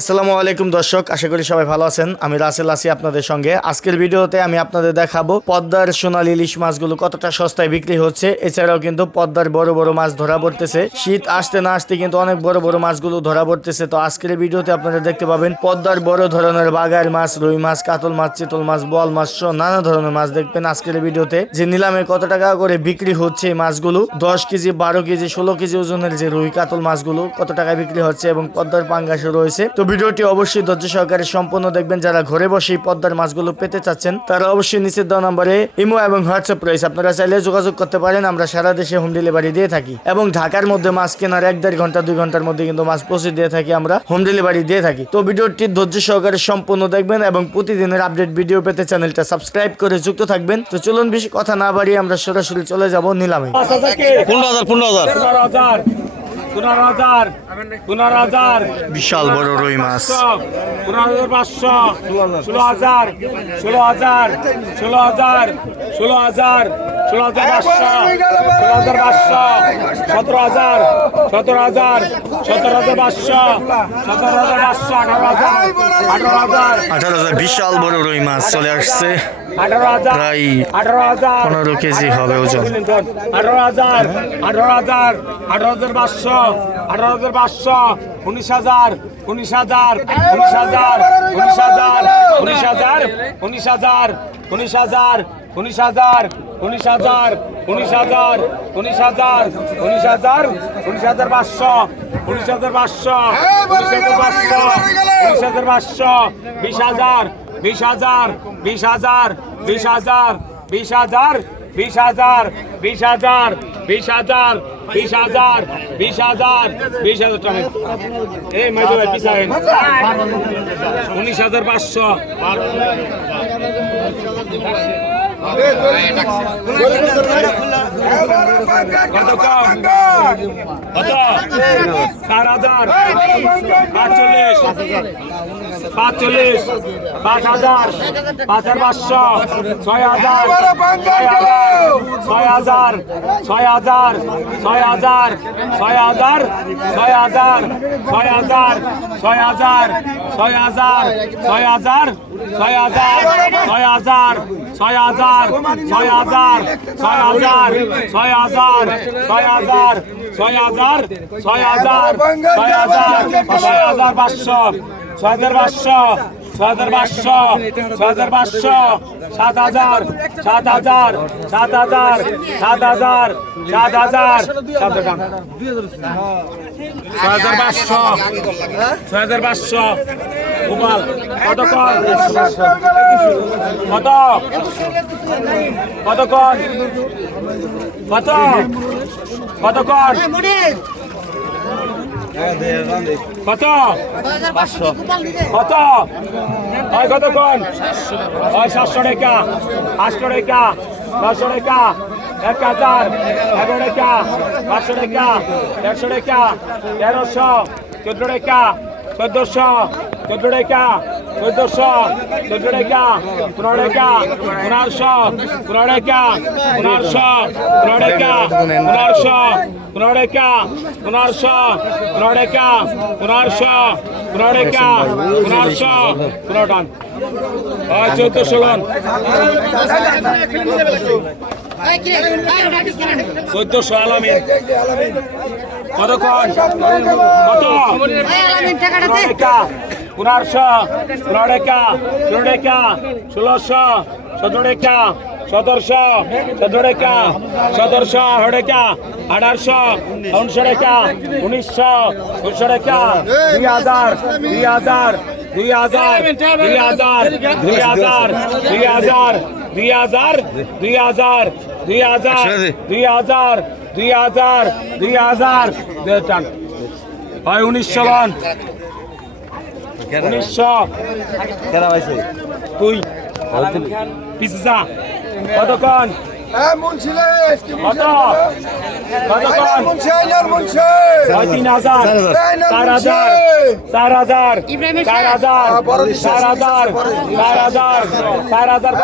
আসসালামু আলাইকুম দর্শক, আশা করি সবাই ভালো আছেন। আমি রাসেল আছি আপনাদের সঙ্গে। আজকের ভিডিওতে আমি আপনাদের দেখাবো পদ্মার সোনালী ইলিশ মাছগুলো কতটা সস্তায় বিক্রি হচ্ছে। এছাড়াও কিন্তু পদ্মার বড় বড় মাছ ধরা পড়তেছে। শীত আসতে না আসতে কিন্তু অনেক বড় বড় মাছগুলো ধরা পড়তেছে। তো আজকের ভিডিওতে আপনারা দেখতে পাবেন পদ্মার বড় ধরনের বাগার মাছ, রুই মাছ, কাতল মাছ, চিতল মাছ, বল মাছ সহ নানা ধরনের মাছ দেখবেন আজকের ভিডিওতে। যে নিলামে কত টাকা করে বিক্রি হচ্ছে এই মাছগুলো, দশ কেজি, বারো কেজি, ষোলো কেজি ওজনের যে রুই, কাতল মাছগুলো কত টাকায় বিক্রি হচ্ছে এবং পদ্মার পাঙ্গাসও রয়েছে। তো ভিডিওটি অবশ্যই ধৈর্য সহকারে সম্পূর্ণ দেখবেন। যারা ঘরে বসে পদ্মার মাছগুলো পেতে চাচ্ছেন, তারা অবশ্যই নিচের দেওয়া নম্বরে ইমো এবং হোয়াটসঅ্যাপ রয়েছে। আপনারা চাইলে যোগাযোগ করতে পারেন, আমরা সারা দেশে হোম ডেলিভারি দিয়ে থাকি। এবং ঢাকার মধ্যে মাছ কেনার এক দেড় ঘণ্টা, দুই ঘণ্টার মধ্যে কিন্তু মাছ পৌঁছে দিয়ে থাকি আমরা, হোম ডেলিভারি দিয়ে থাকি। তো ভিডিওটি ধৈর্য সহকারে সম্পূর্ণ দেখবেন এবং প্রতিদিনের আপডেট ভিডিও পেতে চ্যানেলটা সাবস্ক্রাইব করে যুক্ত থাকবেন। তো চলুন, বেশি কথা না বাড়িয়ে আমরা সরাসরি চলে যাব নিলামে। পনেরো হাজার পনেরো হাজার। পনেরো হাজার পনেরো হাজার বিশাল বড় রুই মাছ। পনেরো হাজার পাঁচশো ষোলো হাজার ষোলো হাজার ষোলো হাজার ষোলো হাজার ষোলো হাজার পাঁচশো ষোলো হাজার পাঁচশো সতেরো হাজার সতেরো হাজার সতেরো হাজার পাঁচশো সতেরো হাজার পাঁচশো আঠারো হাজার আঠারো হাজার। আঠারো হাজার বিশাল বড় রুই মাছ চলে আসছে। প্রায় পনেরো কেজি হবে ওজন। আঠারো হাজার আঠারো হাজার আঠারো হাজার পাঁচশো আঠারো হাজার পাঁচশো উনিশ হাজার উনিশ হাজার উনিশ হাজার উনিশ হাজার উনিশ হাজার উনিশ হাজার উনিশ হাজার উনিশ হাজার উনিশ হাজার উনিশ হাজার উনিশ হাজার উনিশ হাজার উনিশ হাজার পাঁচশো উনিশ হাজার পাঁচশো উনিশ হাজার পাঁচশো উনিশ হাজার পাঁচশো বিশ হাজার বিশ হাজার বিশ হাজার বিশ হাজার বিশ হাজার বিশ হাজার বিশ হাজার বিশ হাজার বিশ হাজার বিশ হাজার বিশ হাজার টাকা। এই মাঝে ভাই পিছাবেন উনিশ হাজার পাঁচশো। কত কম কত চার হাজার পাঁচচল্লিশ পাঁচচল্লিশ পাঁচ হাজার পাঁচ হাজার পাঁচশো ছয় হাজার ছয় হাজার ছয় হাজার ছয় হাজার ছয় হাজার ছয় হাজার ছয় হাজার ছয় হাজার ছয় হাজার ছয় হাজার ছয় হাজার ছয় হাজার ছয় হাজার ছয় হাজার ছয় হাজার ছয় হাজার ছয় হাজার ছয় হাজার ছয় হাজার ছয় হাজার ছয় হাজার পাঁচশো ছয় হাজার পাঁচশো ছয় হাজার পাঁচশো ছয় হাজার পাঁচশো, সাত হাজার সাত হাজার সাত হাজার সাত হাজার সাত হাজার। সাত হাজার পাঁচশো, ছয় হাজার পাঁচশো। গোপাল, কত কর কত? কত কর কত? কত কর কত? কত? হয় কত কোন হয় সাতশো টাকা, আটশো টাকা, নশো টাকা, এক হাজার, এগারো টাকা, পাঁচশো টাকা, একশো টাকা, তেরোশো, চোদ্দ টাকা, চোদ্দশো, চোদ্দ টাকা চোদ্দশো চোদ্দ টাকা পনেরো টাকা পনেরোশো পনেরো টাকা পনেরোশো পনেরো টাকা পনেরোশো পনেরো টাকা পনেরোশো পনেরো টাকা পনেরোশো পনেরো টাকা কতক্ষণ পনেরোশো পনেরো টাকা ষোলো টাকা ষোলোশো সতেরো টাকা সতেরোশো সতেরো টাকা সতেরোশো আঠারো টাকা আঠারোশো উনিশশো টাকা উনিশশো উনিশশো টাকা দুই হাজার দুই হাজার দুই হাজার দুই হাজার দুই হাজার দুই হাজার দুই হাজার দুই হাজার দুই হাজার দুই হাজার দুই হাজার দুই হাজার টান হয় উনিশশো কেনা পাইছে? তুই পিজ্জা কতক্ষণ? হ্যাঁ তিন হাজার। চার হাজার। চার হাজার। চার হাজার। চার হাজার। চার হাজার। চার হাজার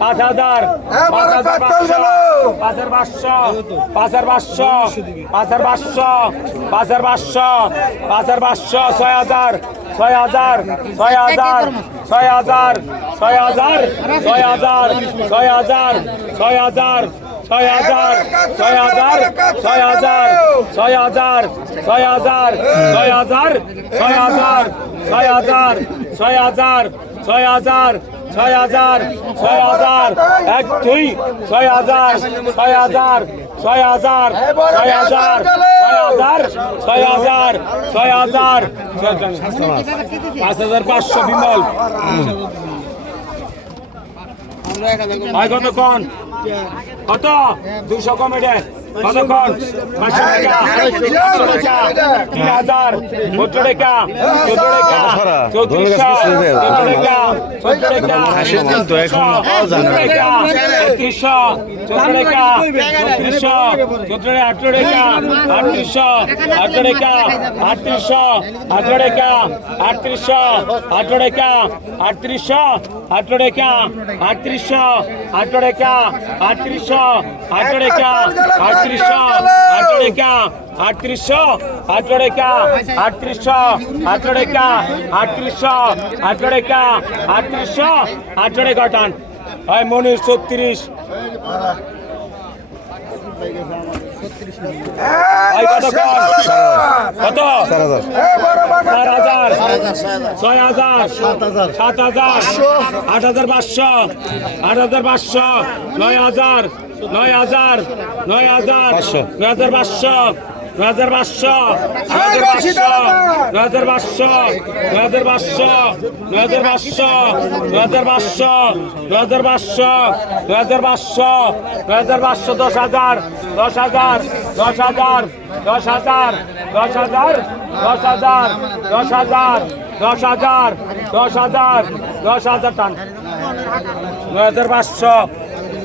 পাঁচ হাজার। হ্যাঁ, পাঁচ হাজার গেল। পাঁচের পাঁচশো পাঁচের পাঁচশো। পাঁচের পাঁচশো। পাঁচের পাঁচশো। পাঁচের পাঁচশো। ছয় হাজার। ছয় হাজার ছয় হাজার ছয় হাজার ছয় হাজার ছয় হাজার ছয় হাজার ছয় হাজার ছয় হাজার ছয় হাজার ছয় হাজার ছয় হাজার ছয় হাজার ছয় হাজার ছয় হাজার ছয় হাজার ছয় হাজার ছয় হাজার ছয় হাজার ছয় হাজার এক দুই ছয় হাজার ছয় হাজার ছয় হাজার ছয় হাজার ছয় হাজার ছয় হাজার ছয় হাজার। পাঁচ হাজার পাঁচশো বিমল। ভাই কত? দুশো কমেডে কত কন পাঁচশো টাকা পাঁচশো টাকা তিন হাজার চোদ্দ টাকা চোদ্দ টাকা চৌত্রিশশো চোদ্দ টাকা চোদ্দ টাকা। একত্রিশশো চোদ্দ টাকা চৌত্রিশশো চোদ্দ টাকা আঠারো টাকা আটত্রিশশো আঠারো টাকা আটত্রিশশো আঠারো টাকা আটত্রিশশো আঠারো টাকা আটত্রিশশো আঠারো টাকা আটত্রিশশো আঠারো টাকা আটত্রিশশো আঠারো টাকা আটত্রিশশো আঠারো টাকা আটত্রিশশো আঠারো টাকা আটত্রিশশো আঠারো টাকা আটত্রিশশো আঠারো টাকা আটত্রিশশো আঠারো টাকা টান হয় মনির ছত্রিশ? কত? চার হাজার। ছয় হাজার। সাত হাজার। আট হাজার পাঁচশো। আট হাজার পাঁচশো। নয় হাজার। নয় হাজার নয় হাজার নয় হাজার পাঁচশো নয় হাজার পাঁচশো নয় হাজার পাঁচশো নয় হাজার পাঁচশো নয় হাজার পাঁচশো নয় হাজার পাঁচশো নয় হাজার পাঁচশো নয় হাজার পাঁচশো নয় হাজার পাঁচশো দশ হাজার দশ হাজার দশ হাজার দশ হাজার দশ হাজার দশ হাজার দশ হাজার দশ হাজার দশ হাজার দশ হাজার টান নয় হাজার পাঁচশো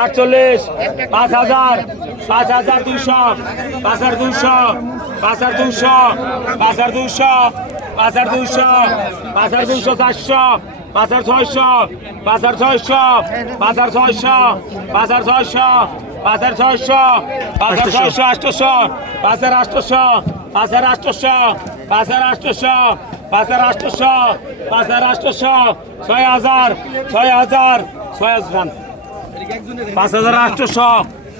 আটচল্লিশ পাঁচ হাজার পাঁচ হাজার দুইশো পাঁচ হাজার দুইশো পাঁচ হাজার দুইশো পাঁচ হাজার দুইশো পাঁচ হাজার দুইশো পাঁচ হাজার দুইশো চারশো পাঁচ হাজার ছয়শো পাঁচ হাজার ছয়শো পাঁচ হাজার ছয়শো পাঁচ হাজার ছয়শো পাঁচ হাজার ছয়শো পাঁচ হাজার ছয়শো আটশোশো পাঁচ হাজার আটশোশো পাঁচ হাজার আটশোশো পাঁচ হাজার আটশোশো পাঁচ হাজার আটশোশো পাঁচ হাজার আটশোশো ছয় হাজার ছয় হাজার ছয় হাজার পাঁচ হাজার আটশোশো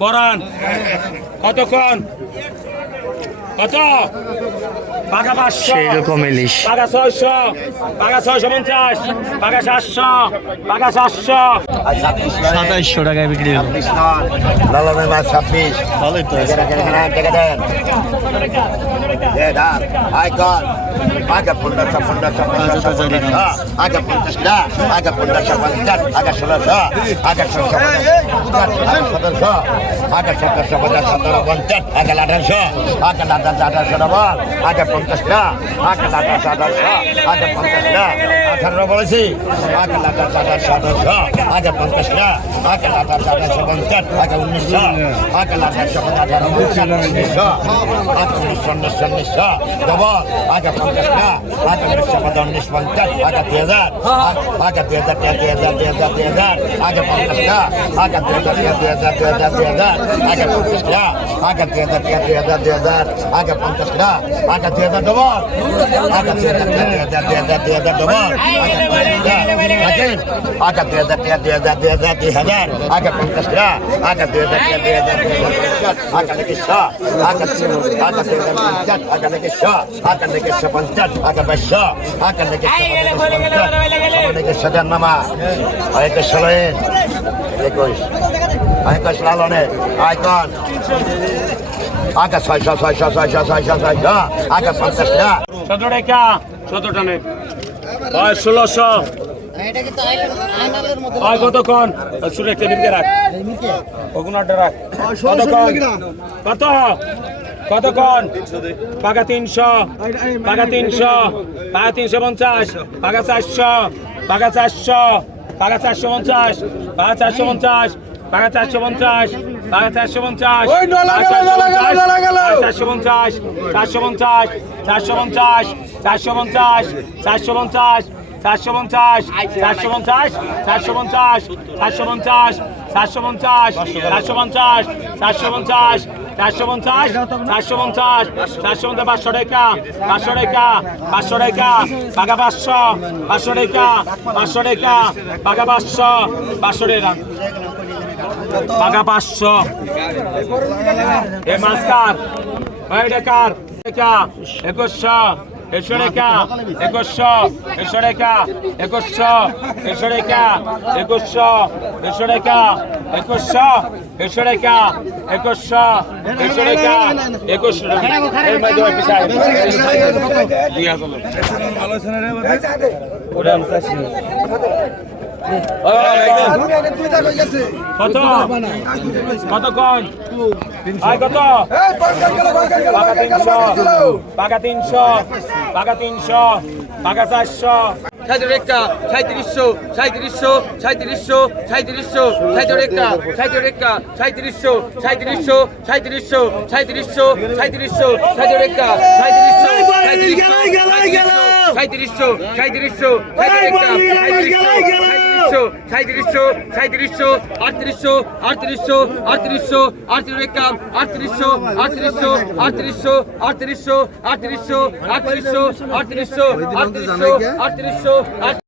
পরান। কতক্ষণ? কত? পাকা পাঁচশো সেই রকম ইলিশ। পাকা ছয়শো পাকা ছয়শো পঞ্চাশ পাকা সাতশো পাকা সাতশো। সাতাইশশো টাকায় বিক্রি হলো। লালনের মাছ ছাব্বিশ। ভালোই তো। টাকা দেন এ দাঁড় আইকন আগে পঞ্চাশটা আট আটা সাতাশ আট পঞ্চাশটা আঠারো বলেছি আট আটা সাতাশ সাতাশ আট পঞ্চাশটা আট আটা সাতাশ পঞ্চাশ আট উনিশশো আট আটা সাতাশ আঠারো উনিশশো আট উনিশশো উনিশশো উনিশশো ডবল আট পঞ্চাশটা আট উনিশশো উনিশ পঞ্চাশ আট দুই হাজার আট দুই হাজার দুই হাজার দুই হাজার দুই হাজার আট পঞ্চাশটা আট দুই হাজার দুই হাজার দুই হাজার দুই হাজার আট পঞ্চাশটা আট দুই হাজার দুই হাজার দুই হাজার আট পঞ্চাশটা আট দুই হাজার ডবল দুই হাজার ডবল আছেন আচ্ছা দুই হাজার টাকা দুই হাজার দুই হাজার দুই হাজার আচ্ছা পঞ্চাশ টাকা আচ্ছা দুই হাজার টাকা দুই হাজার দুই হাজার আচ্ছা নাকি শ আচ্ছা আচ্ছা দুই হাজার পঞ্চাশ আচ্ছা নাকি শ আচ্ছা নাকি শ পঞ্চাশ আচ্ছা বাইশ আচ্ছা নাকি নাকি সাজার নামা আরেকটা ষোলোয়ের একুশ আরেকটা লালনের আয়কন আগে ছয়শো ছয়শো ছয়শো ছয়শো ছয়শো আগে পঞ্চাশ টাকা সতেরো টাকা সতেরো টানে। হয় ষোলোশো। হয় কতক্ষণ? শুরু একটা বিরকে রাখ। ওগুনাটা রাখ। কতক্ষণ? কত? কতক্ষণ? পাকা তিনশো। পাকা তিনশো। পাকা তিনশো পঞ্চাশ। পাকা চারশো। পাকা চারশো। পাকা চারশো পঞ্চাশ। পাকা চারশো পঞ্চাশ। পাকা চারশো পঞ্চাশ। পাকা চারশো পঞ্চাশ চারশো পঞ্চাশ চারশো পঞ্চাশ চারশো পঞ্চাশ চারশো পঞ্চাশ চারশো পঞ্চাশ চারশো পঞ্চাশ চারশো পঞ্চাশ চারশো পঞ্চাশ চারশো পঞ্চাশ চারশো পঞ্চাশ চারশো পঞ্চাশ চারশো পঞ্চাশ চারশো পঞ্চাশ চারশো পঞ্চাশ চারশো পঞ্চাশ পাঁচশো টাকা পাঁচশো টাকা পাঁচশো টাকা পাকা পাঁচশো পাঁচশো টাকা পাঁচশো টাকা পাকা পাঁচশো পাঁচশো টাকা পাকা পাঁচশো। এ মাস্কার টাকার টাকা একুশশো। একশো টাকা একুশশো। একশো টাকা একুশশো। একশো টাকা একুশশো। একশো টাকা একুশশো। একশো টাকা একুশশো। একশো টাকা একুশশো। এই কত কত কন আয় কত পাকা তিনশো পাকা তিনশো পাকা চারশো সাঁইত্রিশ একটা সাঁইত্রিশশো সাঁইত্রিশশো সাঁইত্রিশশো সাঁইত্রিশশো সাঁইত্রিশ একটা সাঁইত্রিশ একটা সাঁইত্রিশশো সাঁইত্রিশশো সাঁইত্রিশশো সাঁইত্রিশশো সাঁইত্রিশশো সাঁইত্রিশ একটা সাঁইত্রিশশো সাঁইত্রিশশো সাঁইত্রিশশো সাঁইত্রিশশো সাঁইত্রিশ একটা সাঁইত্রিশশো সাঁত্রিশশো সাঁত্রিশশো সাঁত্রিশশো আটত্রিশশো আটত্রিশশো আটত্রিশশো আটত্রিশশো আটত্রিশশো আটত্রিশশো আটত্রিশশো আটত্রিশশো আটত্রিশশো আটত্রিশো আটত্রিশো আটত্রিশো আটত্রিশো আটত্রিশো